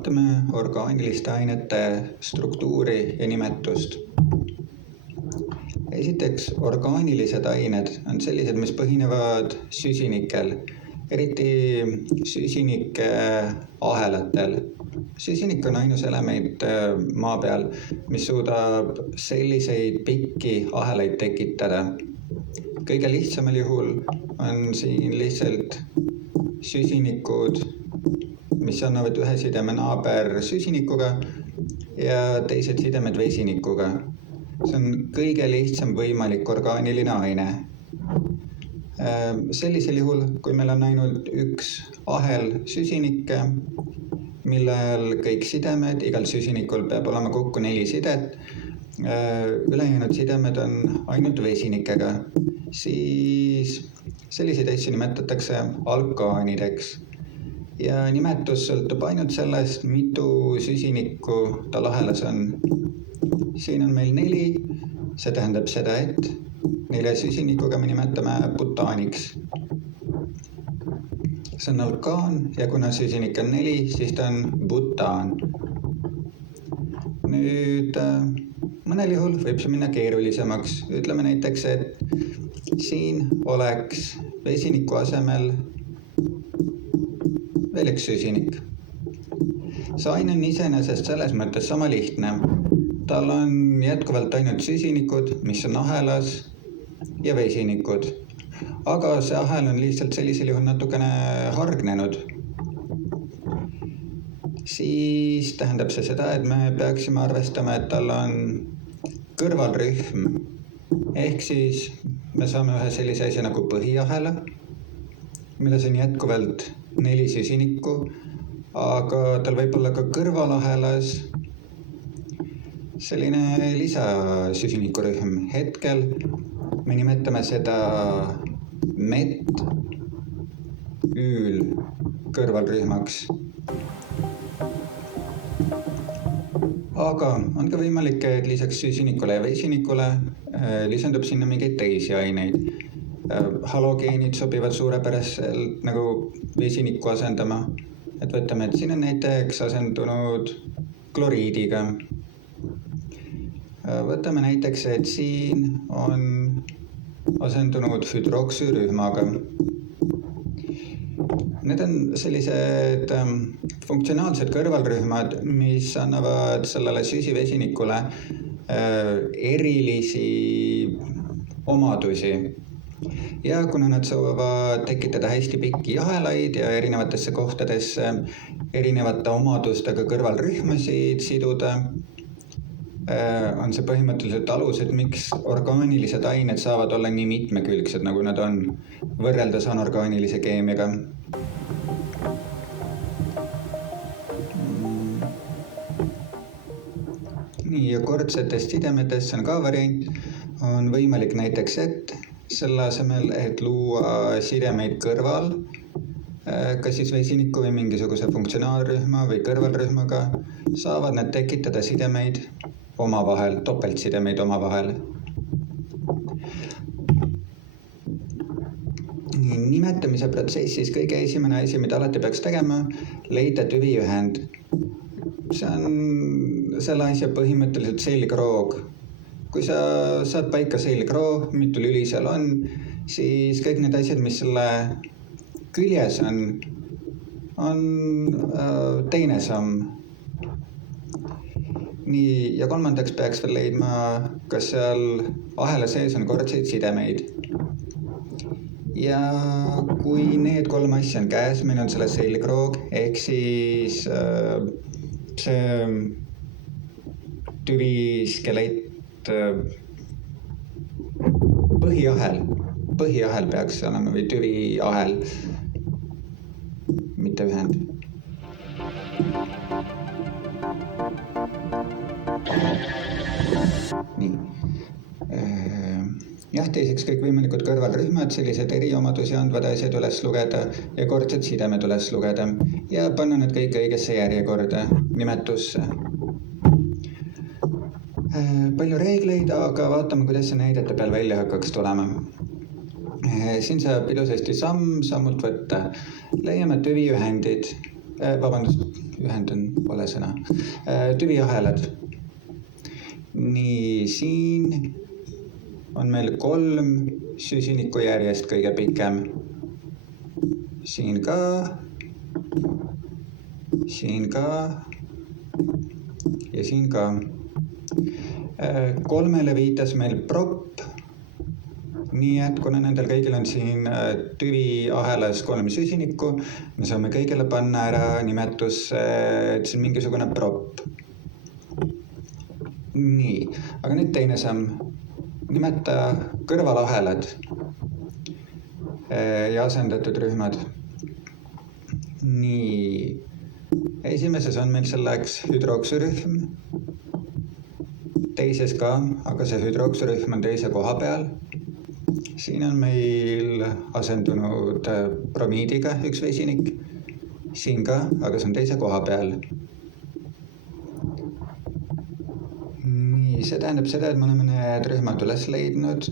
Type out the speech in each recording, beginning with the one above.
Vaatame orgaaniliste ainete struktuuri ja nimetust. Esiteks, orgaanilised ained on sellised, mis põhinevad süsinikel, eriti süsinike ahelatel. Süsinik on ainus element maa peal, mis suudab selliseid pikki ahelaid tekitada. Kõige lihtsamal juhul on siin lihtsalt süsinikud, mis annavad ühe sideme naaber süsinikuga ja teised sidemed vesinikuga. See on kõige lihtsam võimalik orgaaniline aine. Sellisel juhul, kui meil on ainult üks ahel süsinikke, millel kõik sidemed, igal süsinikul peab olema kokku 4 sidet, ülejäänud sidemed on ainult vesinikega, siis selliseid asju nimetatakse alkaanideks. Ja nimetus sõltub ainult sellest, mitu süsinikku tal ahelas on. Siin on meil 4, see tähendab seda, et 4 süsinikuga me nimetame butaaniks. See on alkaan ja kuna süsinik on 4, siis ta on butaan. Nüüd mõnel juhul võib see minna keerulisemaks. Ütleme näiteks, et siin oleks vesiniku asemel veel üks süsinik. See aine on iseenesest selles mõttes sama lihtne. Tal on jätkuvalt ainult süsinikud, mis on ahelas ja vesinikud. Aga see ahel on lihtsalt sellisel juhul natukene hargnenud. Siis tähendab see seda, et me peaksime arvestama, et tal on kõrvalrühm. Ehk siis me saame ühe sellise asja nagu põhiahela, milles on jätkuvalt 4 süsinikku, aga tal võib olla ka kõrvalahelas selline lisasüsinikurühm. Hetkel me nimetame seda kõrvalrühmaks. Aga on ka võimalik, et lisaks süsinikule ja vesinikule lisandub sinna mingeid teisi aineid. Halogeenid sobivad suurepäraselt nagu vesinikku asendama. Et võtame, et siin on näiteks asendunud kloriidiga. Võtame näiteks, et siin on asendunud hüdroksürühmaga. Need on sellised funktsionaalsed kõrvalrühmad, mis annavad sellele süsivesinikule erilisi omadusi. Ja kuna nad saavad tekitada hästi pikki ahelaid ja erinevatesse kohtadesse erinevate omadustega kõrvalrühmasid siduda, on see põhimõtteliselt alus, et miks orgaanilised ained saavad olla nii mitmekülgsed, nagu nad on, võrreldes anorgaanilise keemiaga. Nii, ja kordsetest sidemetest on ka variant. On võimalik näiteks, et selle asemel, et luua sidemeid kõrval, kas siis vesiniku või mingisuguse funktsionaalrühma või kõrvalrühmaga, saavad need tekitada sidemeid omavahel, topeltsidemeid omavahel. Nimetamise protsessis kõige esimene asi, mida alati peaks tegema, leida tüviühend. See on selle asja põhimõtteliselt selgroog. Kui sa saad paika selgroo, mitu lüli seal on, siis kõik need asjad, mis selle küljes on teine samm. Nii, ja kolmandaks peaks veel leidma, kas seal ahela sees on kordseid sidemeid. Ja kui need 3 asja on käes, meil on selle selgroog, ehk siis see tüviskelett, põhiahel peaks olema või tüviahel, mitte ühend. Nii. Jah, teiseks kõik võimalikud kõrvalrühmad, sellised eriomadusi andvad asjad üles lugeda ja kordsed sidemed üles lugeda ja panna need kõik õigesse järjekorda nimetusse. Palju reegleid, aga vaatame, kuidas see näidete peal välja hakkaks tulema. Siin saab ilusasti samm-sammult võtta. Leiame tüviühendid. ühend on vale sõna. Tüviahelad. Nii, siin on meil 3 süsinikku järjest kõige pikem. Siin ka ja siin ka. 3-le viitas meil propp. Nii et kuna nendel kõigil on siin tüviahelas 3 süsinikku, me saame kõigile panna ära nimetusse, et see on mingisugune propp. Nii, aga nüüd teine samm. Nimeta kõrvalahelad ja asendatud rühmad. Nii, esimeses on meil selleks hüdroksürühm. Teises ka, aga see hüdroksürühm on teise koha peal. Siin on meil asendunud bromiidiga üks vesinik. Siin ka, aga see on teise koha peal. Nii, see tähendab seda, et me oleme need rühmad üles leidnud.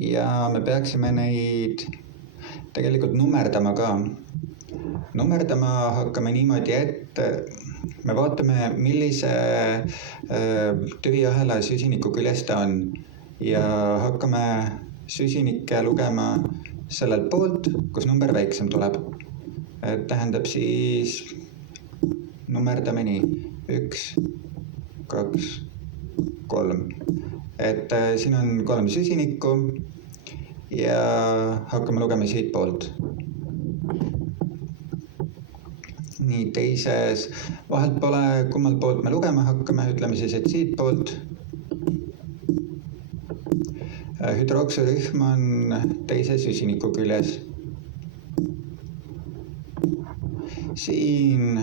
Ja me peaksime neid tegelikult nummerdama ka. Nummerdama hakkame niimoodi, et me vaatame, millise tüviahela süsiniku küljes ta on ja hakkame süsinikke lugema sellelt poolt, kus number väiksem tuleb. Tähendab siis nummerdame nii 1, 2, 3. Et siin on 3 süsinikku ja hakkame lugema siit poolt. Nii, teises vahelt pole, kummalt poolt me lugema hakkame, ütleme siis, et siit poolt. Hüdroksürühm on teise süsiniku küljes. Siin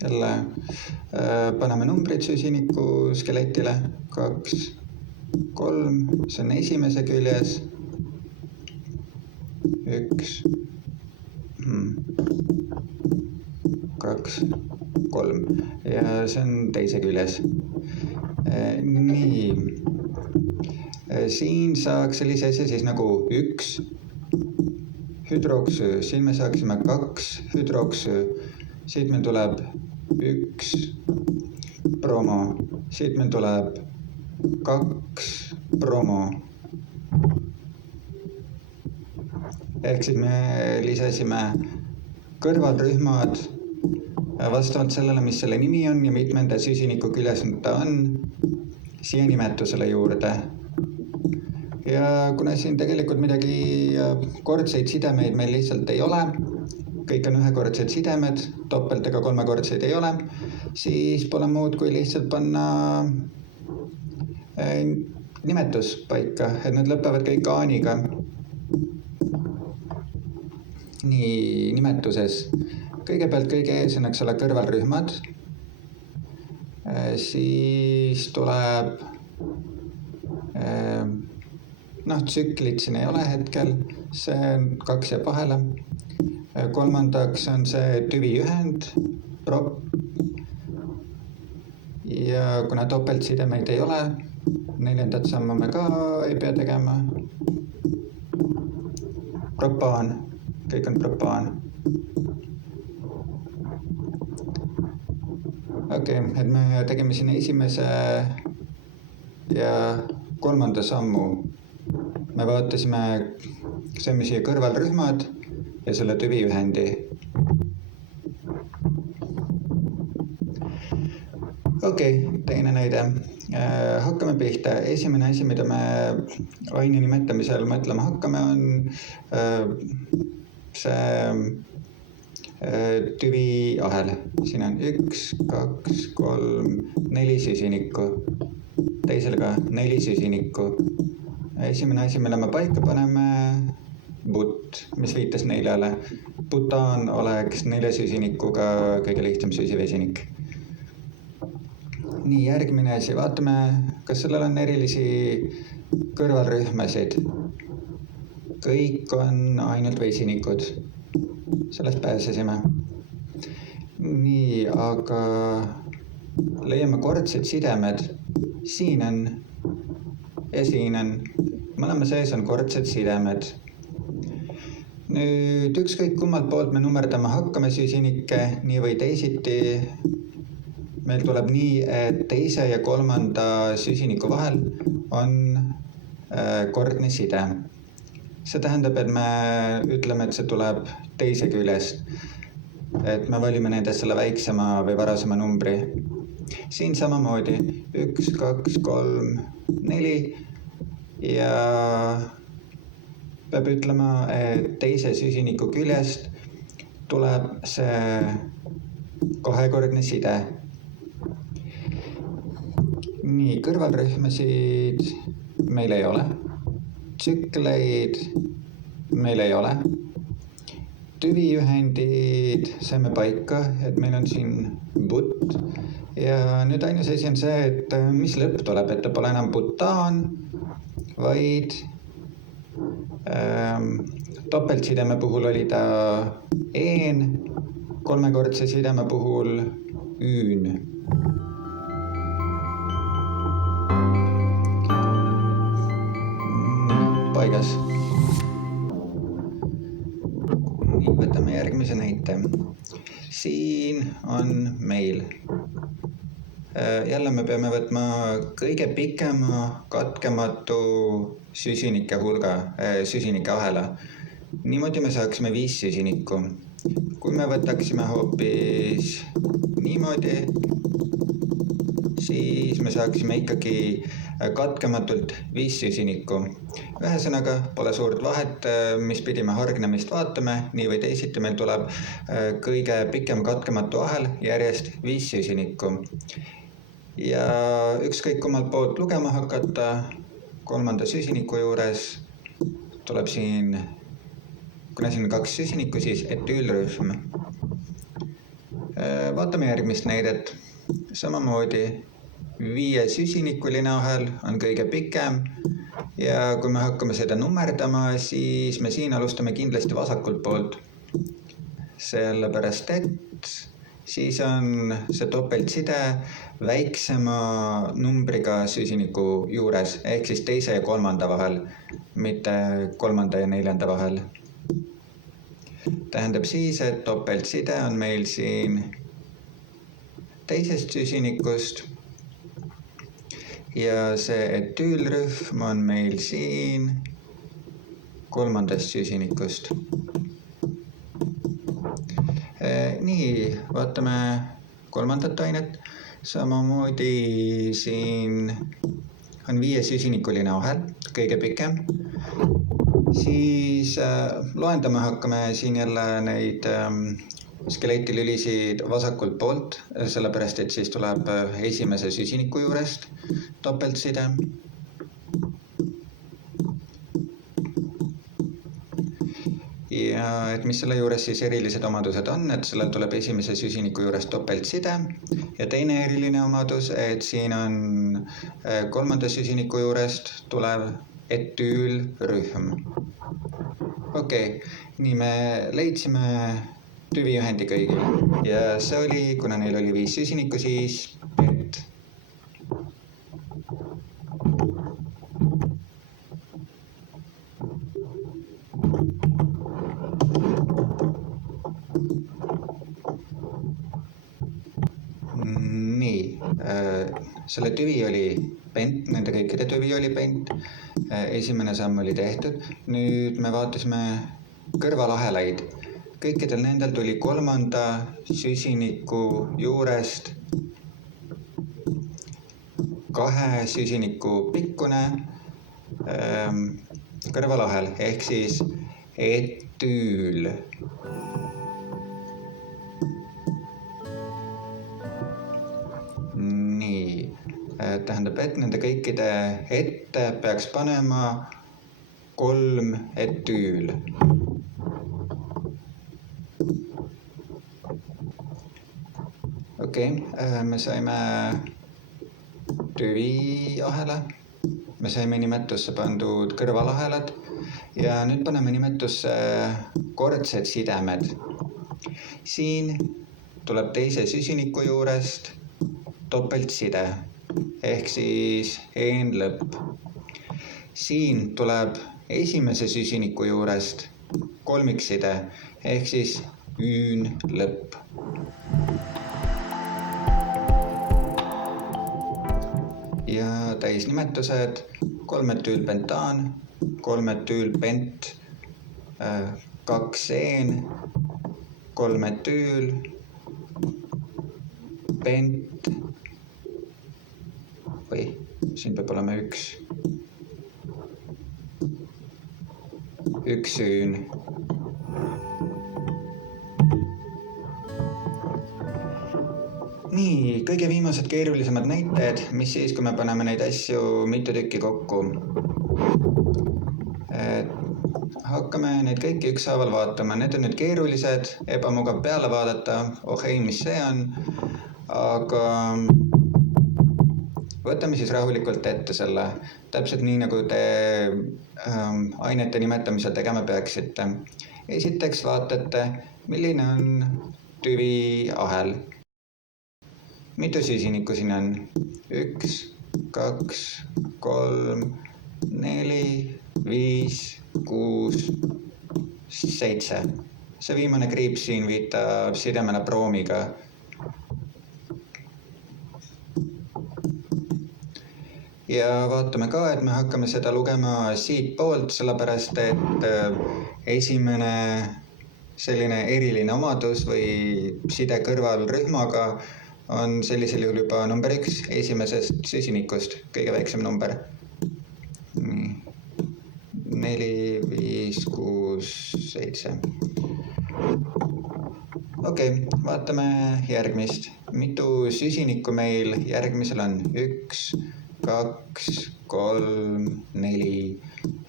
jälle paneme numbrid süsiniku skeletile. 2, 3, see on esimese küljes. 1, 2, 3 ja see on teise küljes. Nii, siin saaks sellise asja siis nagu 1 hüdroksü, siin me saaksime 2 hüdroksü, siit meil tuleb 1 bromo, siit meil tuleb 2 bromo. Ehk siis me lisasime kõrvalrühmad vastavalt sellele, mis selle nimi on ja mitmenda süsiniku küljes ta on, siia nimetusele juurde. Ja kuna siin tegelikult midagi kordseid sidemeid meil lihtsalt ei ole, kõik on ühekordsed sidemed, topelt ega kolmekordseid ei ole, siis pole muud kui lihtsalt panna nimetus paika, et need lõpevad kõik aaniga. Nii, nimetuses. Kõigepealt kõige ees on, eks ole, kõrvalrühmad. Siis tuleb, tsüklit siin ei ole hetkel, see on 2 jääb vahele. Kolmandaks on see tüviühend, propp. Ja kuna topeltsidemeid ei ole, 4. sammu me ka ei pea tegema. Propaan, kõik on propaan. Okei, et me tegime siin esimese ja 3. sammu. Me vaatasime, saime siia kõrvalrühmad ja selle tüviühendi. Okei, teine näide. Hakkame pihta. Esimene asi, mida me aine nimetamisel mõtlema hakkame, on see tüviahel. Siin on 1, 2, 3, 4 süsinikku. Teisel ka 4 süsinikku. Esimene asi, mille me paika paneme, but, mis viitas 4-le. Butaan oleks 4 süsinikuga kõige lihtsam süsivesinik. Nii, järgmine asi. Vaatame, kas sellel on erilisi kõrvalrühmasid. Kõik on ainult vesinikud. Sellest pääsesime. Nii, aga leiame kordsed sidemed. Siin on ja siin on. Mõlema sees on kordsed sidemed. Nüüd ükskõik kummalt poolt me nummerdama hakkame süsinikke, nii või teisiti. Meil tuleb nii, et teise ja kolmanda süsiniku vahel on kordne side. See tähendab, et me ütleme, et see tuleb teise küljest. Et me valime nendest selle väiksema või varasema numbri. Siin samamoodi 1, 2, 3, 4 ja peab ütlema, et teise süsiniku küljest tuleb see kahekordne side. Nii, kõrvalrühmasid meil ei ole. Tsükleid meil ei ole. Tüviühendid saime paika, et meil on siin but. Ja nüüd ainus asi on see, et mis lõpp tuleb, et ta pole enam butaan, vaid topeltsideme puhul oli ta een, kolmekordse sideme puhul üün. Paigas. Nii, võtame järgmise näite. Siin on meil. Jälle me peame võtma kõige pikema katkematu süsinike hulga, süsinike ahela. Niimoodi me saaksime 5 süsinikku. Kui me võtaksime hoopis niimoodi, siis me saaksime ikkagi katkematult 5 süsinikku. Ühesõnaga pole suurt vahet, mis pidi me hargnemist vaatame, nii või teisiti meil tuleb kõige pikem katkematu ahel järjest 5 süsinikku. Ja ükskõik kummalt poolt lugema hakata, kolmanda süsiniku juures tuleb siin, kuna siin on 2 süsinikku, siis etüülrühm. Vaatame järgmist näidet. Samamoodi 5 süsinikuline ahel on kõige pikem ja kui me hakkame seda nummerdama, siis me siin alustame kindlasti vasakult poolt. Sellepärast, et siis on see topeltside väiksema numbriga süsiniku juures, ehk siis teise ja kolmanda vahel, mitte kolmanda ja neljanda vahel. Tähendab siis, et topeltside on meil siin teisest süsinikust ja see etüülrühm on meil siin kolmandast süsinikust. Nii, vaatame kolmandat ainet. Samamoodi siin on 5 süsinikuline ahel, kõige pikem. Siis loendama hakkame siin jälle neid skeletilülisid vasakult poolt, sellepärast et siis tuleb esimese süsiniku juurest topeltside. Ja et mis selle juures siis erilised omadused on, et sellel tuleb esimese süsiniku juures topeltside ja teine eriline omadus, et siin on kolmanda süsiniku juurest tulev etüülrühm. Okei, nii me leidsime tüviühendi kõigil ja see oli, kuna neil oli 5 süsinikku, siis PET. Nii, selle tüvi oli pent, nende kõikide tüvi oli pent. Esimene samm oli tehtud. Nüüd me vaatasime kõrvalahelaid. Kõikidel nendel tuli kolmanda süsiniku juurest 2 süsiniku pikkune kõrvalahel, ehk siis etüül. Nii, tähendab, et nende kõikide ette peaks panema 3 etüül. Okei, me saime tüviahela, me saime nimetusse pandud kõrvalahelad ja nüüd paneme nimetusse kordsed sidemed. Siin tuleb teise süsiniku juurest topeltside, ehk siis een lõpp. Siin tuleb esimese süsiniku juurest kolmikside ehk siis üün lõpp. Ja täisnimetused: kolmetüülpentaan, kolmetüülpent, kakseen, kolmetüül, pent või siin peab olema üks üün. Nii, kõige viimased keerulisemad näitajad, mis siis, kui me paneme neid asju mitu tükki kokku. Hakkame neid kõiki ükshaaval vaatama. Need on nüüd keerulised, ebamugav peale vaadata, ei, mis see on, aga võtame siis rahulikult ette selle, täpselt nii, nagu te ainete nimetamisel tegema peaksite. Esiteks vaatate, milline on tüviahel. Mitu süsinikku siin on? 1, 2, 3, 4, 5, 6, 7. See viimane kriips siin viitab sidemele broomiga. Ja vaatame ka, et me hakkame seda lugema siit poolt, sellepärast et esimene selline eriline omadus või side kõrvalrühmaga on sellisel juhul juba number 1 esimesest süsinikust, kõige väiksem number. 4, 5, 6, 7. Vaatame järgmist. Mitu süsinikku meil järgmisel on? 1, 2, 3, 4,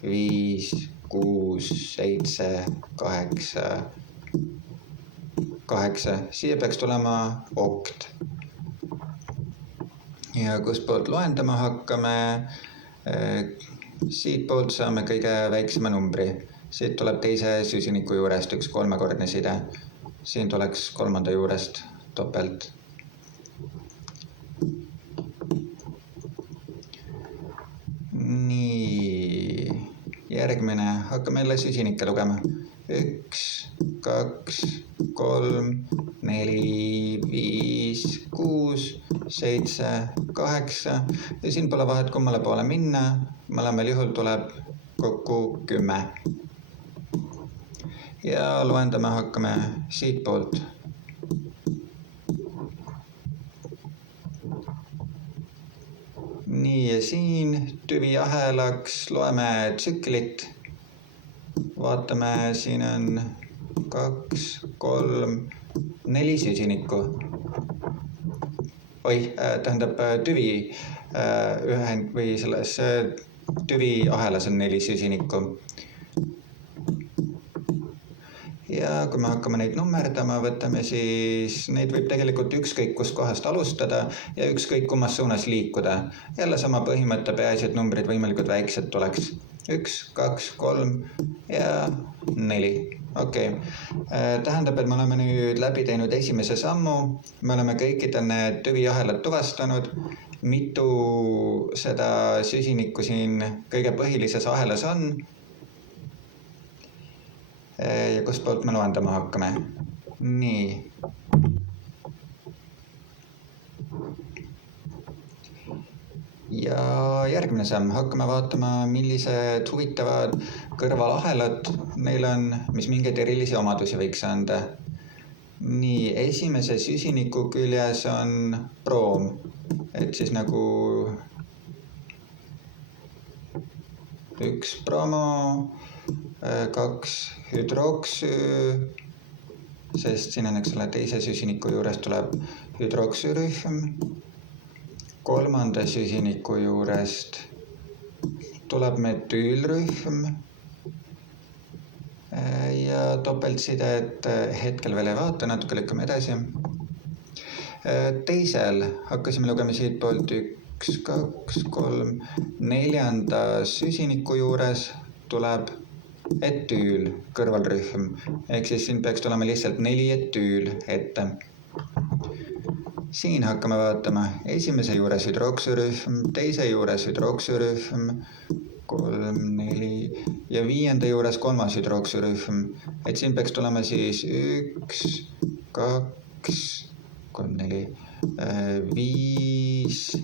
5, 6, 7, 8. 8. Siia peaks tulema okt. Ja kust poolt loendama hakkame? Siit poolt saame kõige väiksema numbri. Siit tuleb teise süsiniku juurest üks kolmekordne side. Siin tuleks kolmanda juurest topelt. Nii, järgmine. Hakkame jälle süsinikke lugema. 1, 2, 3, 4, 5, 6, 7, 8. Ja siin pole vahet kummale poole minna. Mõlemal juhul tuleb kokku 10. Ja loendama hakkame siit poolt. Nii, ja siin tüviahelaks loeme tsüklit. Vaatame, siin on 2, 3, 4 süsinikku. Tähendab tüvi või selles tüviahelas on 4 süsinikku. Ja kui me hakkame neid nummerdama, võtame siis, neid võib tegelikult ükskõik kust kohast alustada ja ükskõik kummas suunas liikuda. Jälle sama põhimõte, peaasi, et numbrid võimalikult väiksed tuleks. 1, 2, 3 ja 4. Tähendab, et me oleme nüüd läbi teinud esimese sammu. Me oleme kõikidel need tüviahelad tuvastanud. Mitu seda süsinikku siin kõige põhilises ahelas on? Ja kust poolt me loendama hakkame? Nii. Ja järgmine samm, hakkame vaatama, millised huvitavad kõrvalahelad neil on, mis mingeid erilisi omadusi võiks anda. Nii, esimese süsiniku küljes on broom, et siis nagu 1 bromo, 2 hüdroksüü, sest siin on, teise süsiniku juures tuleb hüdroksürühm. Kolmanda süsiniku juurest tuleb metüülrühm ja topeltsidet hetkel veel ei vaata, natuke lükkame edasi. Teisel hakkasime lugema siit poolt 1, 2, 3, 4. süsiniku juures tuleb etüül kõrvalrühm, ehk siis siin peaks tulema lihtsalt 4 etüül ette. Siin hakkame vaatama esimese juures hüdroksürühm, teise juures hüdroksürühm, 3, 4 ja 5. juures 3. hüdroksürühm. Et siin peaks tulema siis 1, 2, 3, 4, 5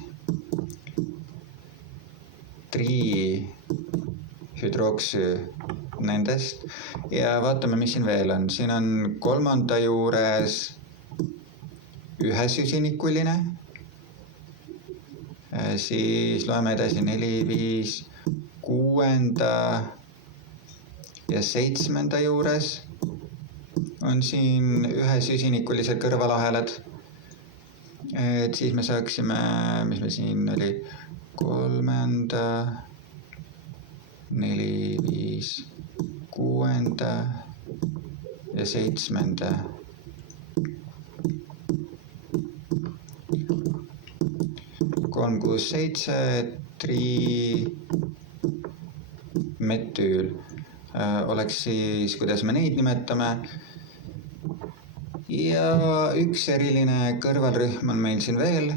trihüdroksü nendest ja vaatame, mis siin veel on. Siin on 3. juures 1 süsinikuline, siis loeme edasi 4, 5, 6. ja 7. juures on siin 1 süsinikulised kõrvalahelad. Et siis me saaksime, mis me siin oli, 3., 4, 5, 6. ja 7. Kolm, 6, 7 trimetüül oleks siis, kuidas me neid nimetame. Ja üks eriline kõrvalrühm on meil siin veel,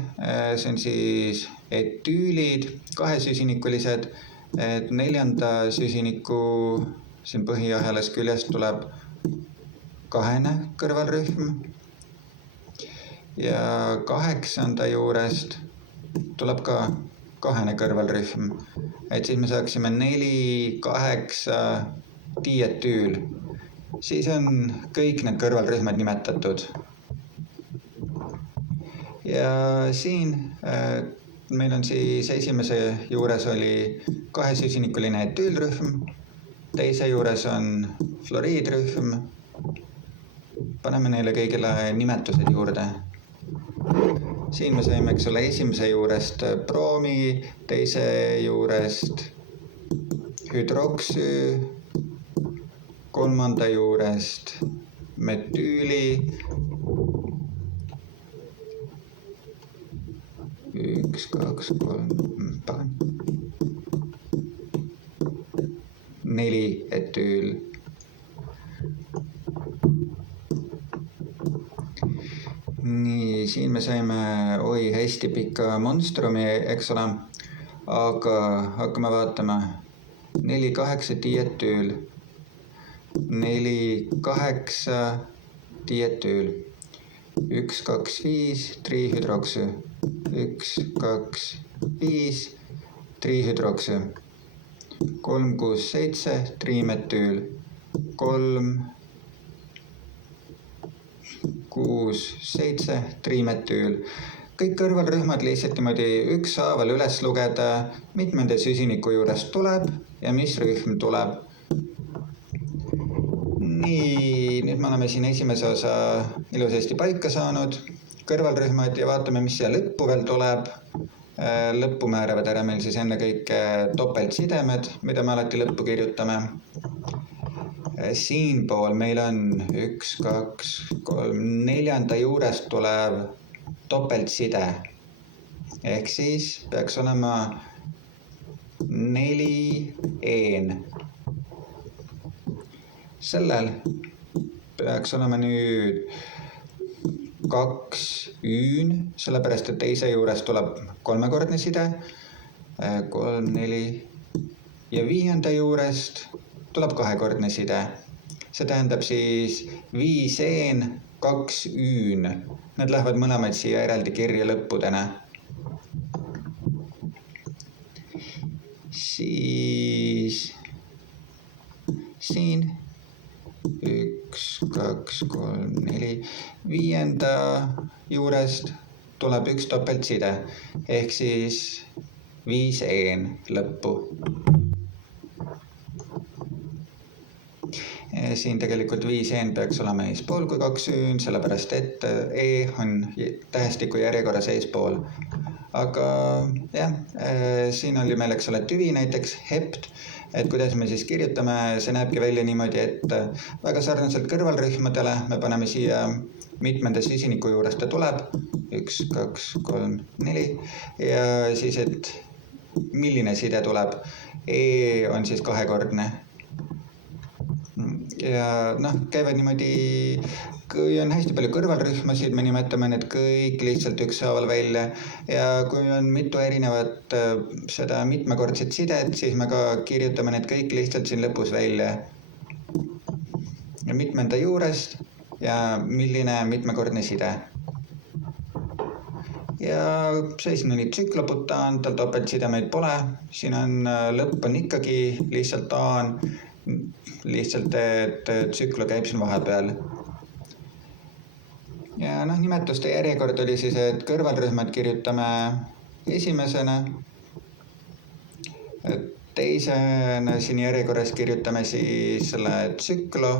see on siis etüülid, 2 süsinikulised, et 4. süsiniku siin põhiahelas küljest tuleb 2. kõrvalrühm ja 8. juurest tuleb ka 2. kõrvalrühm, et siis me saaksime 4, 8 dietüül. Siis on kõik need kõrvalrühmad nimetatud. Ja siin meil on siis esimese juures oli 2 süsinikuline etüülrühm, teise juures on fluoriidrühm. Paneme neile kõigile nimetused juurde. Siin me saime, eks ole, esimese juurest broomi, teise juurest hüdroksü, 3. juurest metüüli, 1, 2, 3, 4 etüül. Nii, siin me saime hästi pika monstrumi, eks ole, aga hakkame vaatama. 4, 8 dietüül. 4, 8 dietüül, 1, 2, 5 trihüdroksü, 1, 2, 5 trihüdroksü, 3, 6, 7 trimetüül, 3, 6, 7 trimetüül. Kõik kõrvalrühmad lihtsalt niimoodi ükshaaval üles lugeda, mitmende süsiniku juurest tuleb ja mis rühm tuleb. Nii, nüüd me oleme siin esimese osa ilusasti paika saanud, kõrvalrühmad ja vaatame, mis siia lõppu veel tuleb. Lõppu määravad ära meil siis ennekõike topeltsidemed, mida me alati lõppu kirjutame. Siinpool meil on 1, 2, 3, 4. juurest tulev topeltside. Ehk siis peaks olema 4 een. Sellel peaks olema nüüd 2 üün, sellepärast et teise juures tuleb 3-kordne side. 3, 4 ja 5. juurest tuleb 2-kordne side. See tähendab siis 5 een, 2 üün. Need lähevad mõlemad siia eraldi kirja lõppudena. Siis siin 1, 2, 3, 4, 5. juurest tuleb 1 topeltside ehk siis 5 een lõppu. Siin tegelikult 5 een peaks olema eespool kui 2 üün, sellepärast et E on tähestiku järjekorras eespool. Aga jah, siin oli meil, eks ole, tüvi näiteks hept, et kuidas me siis kirjutame, see näebki välja niimoodi, et väga sarnaselt kõrvalrühmadele me paneme siia mitmende süsiniku juures ta tuleb, 1, 2, 3, 4 ja siis, et milline side tuleb, E on siis 2-kordne. ja käivad niimoodi, kui on hästi palju kõrvalrühmasid, me nimetame need kõik lihtsalt ükshaaval välja ja kui on mitu erinevat seda mitmekordset sidet, siis me ka kirjutame need kõik lihtsalt siin lõpus välja. Ja mitmenda juurest ja milline mitmekordne side. Ja see siin oli tsüklobutaan, tal topeltsidemeid pole, siin on lõpp on ikkagi lihtsalt aan, lihtsalt, et tsüklo käib siin vahepeal. Ja nimetuste järjekord oli siis, et kõrvalrühmad kirjutame esimesena, teisena siin järjekorras kirjutame siis selle tsüklo,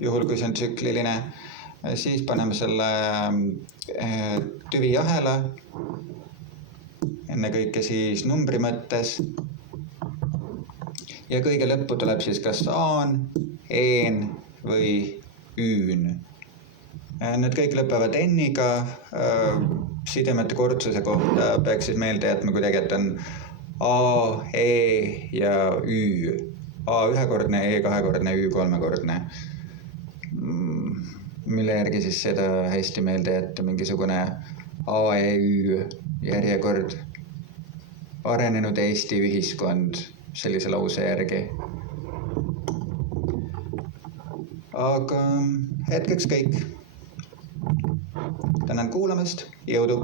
juhul kui see on tsükliline, siis paneme selle tüviahela, ennekõike siis numbri mõttes. Ja kõige lõppu tuleb siis kas aan, een või üün. Need kõik lõpevad n-iga, sidemete kordsuse kohta peaks siis meelde jätma kuidagi, et on A, E ja Ü. A ühekordne, E kahekordne, Ü kolmekordne. Mille järgi siis seda hästi meelde jätta, mingisugune A, E, Ü järjekord. Arenenud Eesti ühiskond sellise lause järgi. Aga hetkeks kõik. Tänan kuulamast, jõudu!